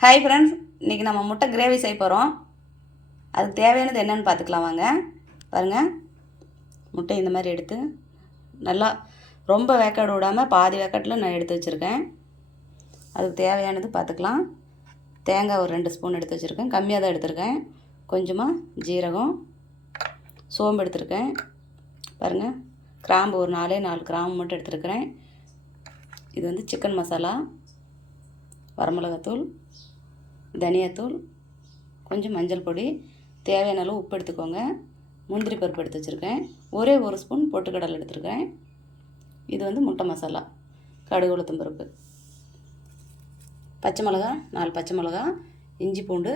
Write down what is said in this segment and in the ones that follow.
Hi friends இன்றைக்கி நம்ம முட்டை கிரேவி செய்ய போகிறோம் அதுக்கு தேவையானது என்னன்னு பார்த்துக்கலாம் வாங்க. பாருங்கள் முட்டை இந்த மாதிரி எடுத்து நல்லா ரொம்ப வேக்காடு விடாமல் பாதி வேக்காட்டில் நான் எடுத்து வச்சுருக்கேன். அதுக்கு தேவையானது பார்த்துக்கலாம். தேங்காய் ஒரு ரெண்டு ஸ்பூன் எடுத்து வச்சுருக்கேன். கம்மியாக தான் எடுத்திருக்கேன். கொஞ்சமாக ஜீரகம் சோம்பு எடுத்திருக்கேன். பாருங்கள் கிராம்பு ஒரு நாலே நாலு கிராம்பு மட்டும் எடுத்துருக்கிறேன். இது வந்து சிக்கன் மசாலா வரமிளகாத்தூள் தனியாத்தூள் கொஞ்சம் மஞ்சள் பொடி தேவையான அளவு உப்பு எடுத்துக்கோங்க. முந்திரி பருப்பு எடுத்து வச்சுருக்கேன். ஒரே ஒரு ஸ்பூன் பொட்டுக்கடலை எடுத்துருக்கேன். இது வந்து முட்டை மசாலா கடுகு உளுத்தம் பருப்பு. பச்சை மிளகா நாலு பச்சை மிளகா இஞ்சி பூண்டு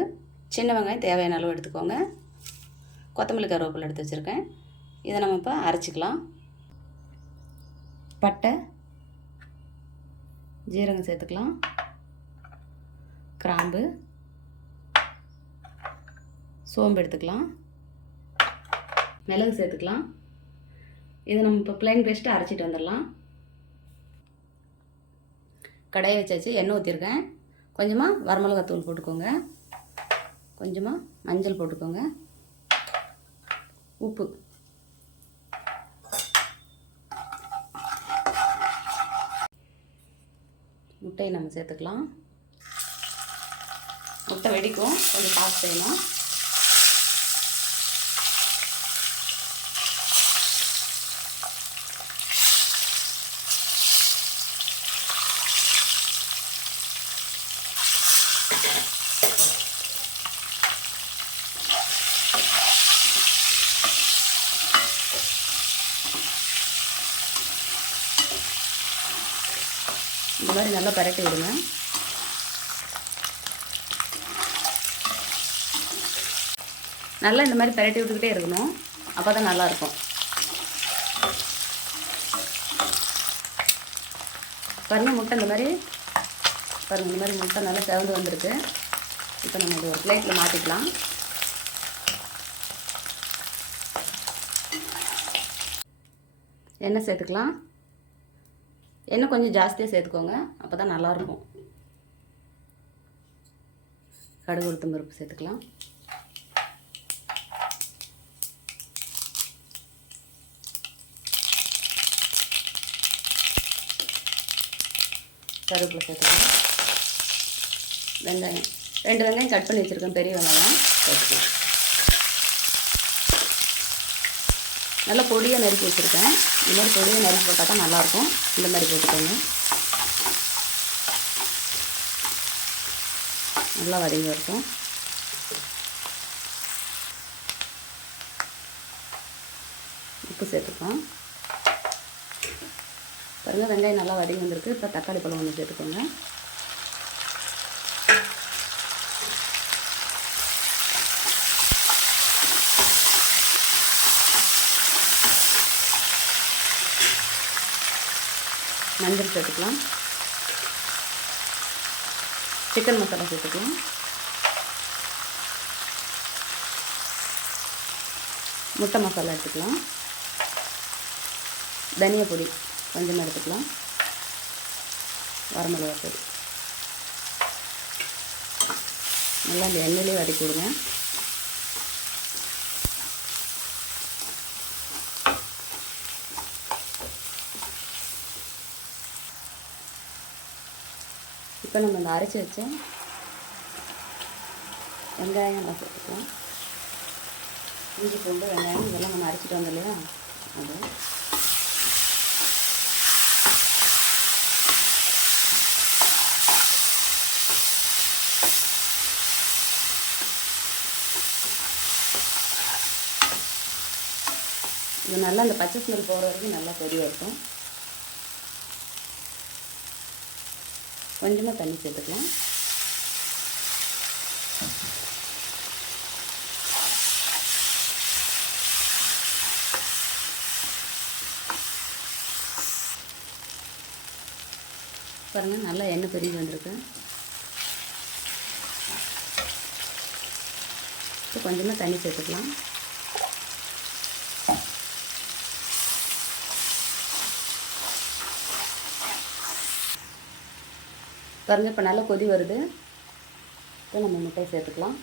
சின்ன வெங்காயம் தேவையான அளவு எடுத்துக்கோங்க. கொத்தமல்லி கருவேப்பிலை எடுத்து வச்சுருக்கேன். இதை நம்ம இப்போ அரைச்சிக்கலாம். பட்டை ஜீரகம் சேர்த்துக்கலாம். கிராம்பு. சோம்பு எடுத்துக்கலாம். மிளகு சேர்த்துக்கலாம். இதை நம்ம இப்போ ப்ளைன் பேஸ்ட்டு அரைச்சிட்டு வந்துடலாம். கடையை வச்சாச்சு எண்ணெய் ஊற்றிருக்கேன் கொஞ்சமாக வரமிளகாத்தூள் போட்டுக்கோங்க. கொஞ்சமாக மஞ்சள் போட்டுக்கோங்க. உப்பு. முட்டையை நம்ம சேர்த்துக்கலாம். முட்டை வெடிக்கும். கொஞ்சம் பார்த்து செய்யணும். இந்த மாதிரி நல்லா பரட்டி விடுங்க. நல்லா இந்த மாதிரி பரட்டி விட்டுக்கிட்டே இருக்கணும். அப்போ தான் நல்லாயிருக்கும். பாருங்கள் முட்டை இந்த மாதிரி. பாருங்கள் இந்த மாதிரி முட்டை நல்லா செவந்து வந்திருக்கு. இப்போ நம்ம இது ஒரு பிளேட்டில் மாற்றிக்கலாம் எண்ணெய் சேர்த்துக்கலாம். எண்ணெய் கொஞ்சம் ஜாஸ்தியாக சேர்த்துக்கோங்க. அப்போ தான் நல்லாயிருக்கும். கடுகு உளுத்தம் பருப்பு சேர்த்துக்கலாம். கருவேப்பிலை சேர்த்துக்கலாம் வெங்காயம் ரெண்டு வெங்காயம் கட் பண்ணி வச்சுருக்கேன். பெரிய வெங்காயம் சேர்த்துக்கலாம். நல்லா பொடியாக நறுக்கி வச்சுருக்கேன். இந்த மாதிரி பொடியாக நறுக்கி போட்டால் தான் நல்லாயிருக்கும். இந்த மாதிரி போட்டுக்கோங்க. நல்லா வதங்கி வரட்டும். உப்பு சேர்த்துக்கலாம். பாருங்கள் வெங்காயம் நல்லா வதங்கி வந்திருக்கு. இப்போ தக்காளி பழம் ஒன்று சேர்த்துக்கோங்க. மஞ்சள் சேர்த்துக்கலாம். சிக்கன் மசாலா சேர்த்துக்கலாம். முட்டை மசாலா எடுத்துக்கலாம். தனியா பொடி. கொஞ்சமாக எடுத்துக்கலாம். வரமிளகா பொடி. நல்லா இந்த எண்ணெயிலே வதக்கி விடுங்க. இப்போ நம்ம இந்த அரைச்சி வச்ச வெங்காயம் நல்லா போட்டுக்கலாம். இஞ்சி பூண்டு வெங்காயம் இதெல்லாம் நம்ம அரைச்சிட்டு வந்தோம் இல்லையா? அது. இது நல்லா அந்த பச்சை ஸ்மெல் போகிற வரைக்கும் நல்லா கொதி வரட்டும் கொஞ்சமாக தண்ணி சேர்த்துக்கலாம். பாருங்கள் நல்லா எண்ணெய் பெருகி வந்திருக்கு. இப்போ கொஞ்சமாக தண்ணி சேர்த்துக்கலாம். பாருங்கள் இப்போ நல்லா கொதி வருது. இப்போ நம்ம முட்டை சேர்த்துக்கலாம்.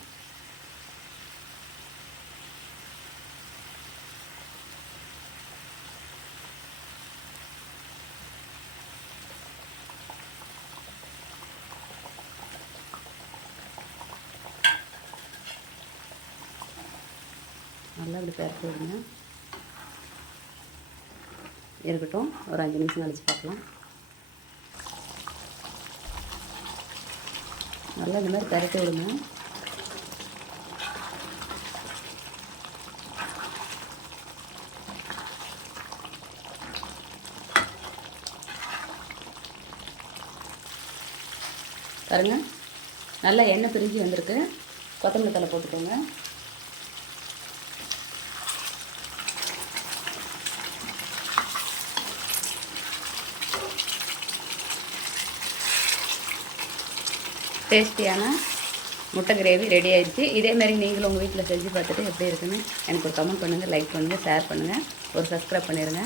நல்லா இப்படி பரப்பி இருக்கட்டும் ஒரு அஞ்சு நிமிஷம் கழிச்சு பார்க்கலாம். நல்லா இந்த மாதிரி பரட்டி விடுங்க. பாருங்க நல்லா எண்ணெய் பிரிஞ்சு வந்திருக்கு. கொத்தமல்லி தலை போட்டுக்கோங்க. டேஸ்டியான முட்டை கிரேவி ரெடி ஆயிடுச்சு. இதேமாரி நீங்களும் உங்கள் வீட்டில் செஞ்சு பார்த்துட்டு எப்படி இருக்குன்னு எனக்கு ஒரு கமெண்ட் பண்ணுங்கள் லைக் பண்ணுங்கள் ஷேர் பண்ணுங்கள் ஒரு சப்ஸ்கிரைப் பண்ணிடுங்க